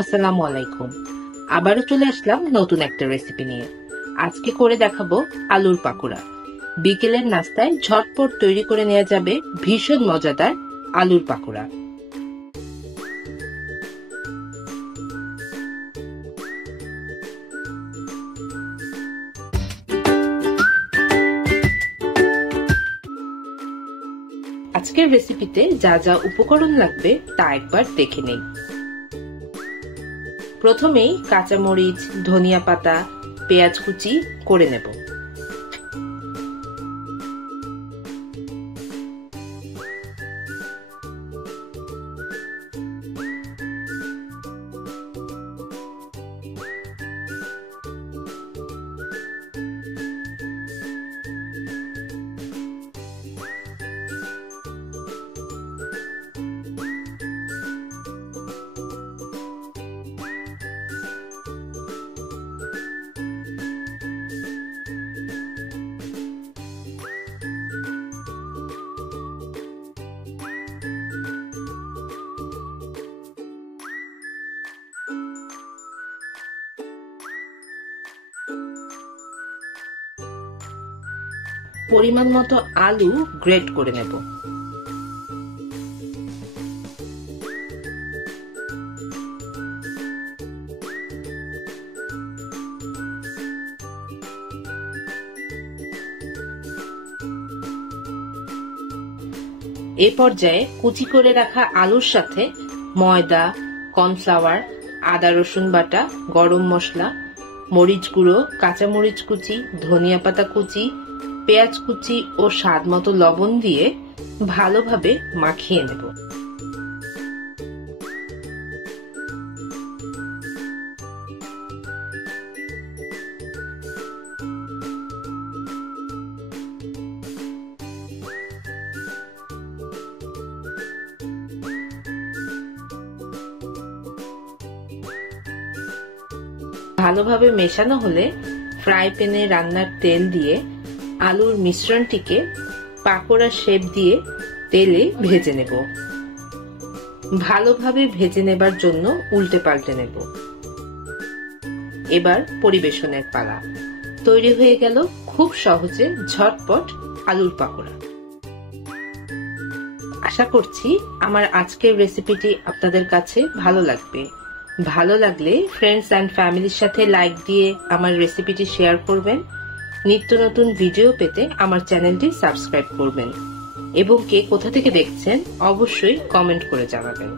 আসসালামু আলাইকুম। আবারও চলে আসলাম নতুন একটা রেসিপি নিয়ে। আজকে করে দেখাবো আলুর পাকোড়া। বিকেলের নাস্তায় ঝটপট তৈরি করে নেওয়া যাবে ভীষণ মজাদার আলুর পাকোড়া। আজকের রেসিপিতে যা যা উপকরণ লাগবে তা একবার দেখে নেই। প্রথমেই কাঁচামরিচ, ধনিয়া পাতা, পেঁয়াজ কুচি করে নেব। পরিমাণ মতো আলু গ্রেট করে নেব। এ পর্যায়ে কুচি করে রাখা আলুর সাথে ময়দা, কর্নফ্লাওয়ার, আদা রসুন বাটা, গরম মশলা, মরিচ গুঁড়ো, কাঁচামরিচ কুচি, ধনিয়া পাতা কুচি, পেঁয়াজ কুচি ও স্বাদ মতো লবণ দিয়ে ভালোভাবে মাখিয়ে নেব। ভালোভাবে মেশানো হলে ফ্রাই প্যানে রান্নার তেল দিয়ে আলুর মিশ্রণটিকে পাকোড়া শেপ দিয়ে তেলে ভেজে নেব। ভালোভাবে ভেজে নেবার জন্য উল্টে পাল্টে নেব। এবার পরিবেশনের পালা। তৈরি হয়ে গেল খুব সহজে ঝটপট আলুর পাকোড়া। আশা করছি আমার আজকের রেসিপিটি আপনাদের কাছে ভালো লাগবে। ভালো লাগলে ফ্রেন্ডস এন্ড ফ্যামিলির সাথে লাইক দিয়ে আমার রেসিপিটি শেয়ার করবেন। নিত্য নতুন ভিডিও পেতে আমার চ্যানেলটি সাবস্ক্রাইব করবেন এবং কে কোথা থেকে দেখছেন অবশ্যই কমেন্ট করে জানাবেন।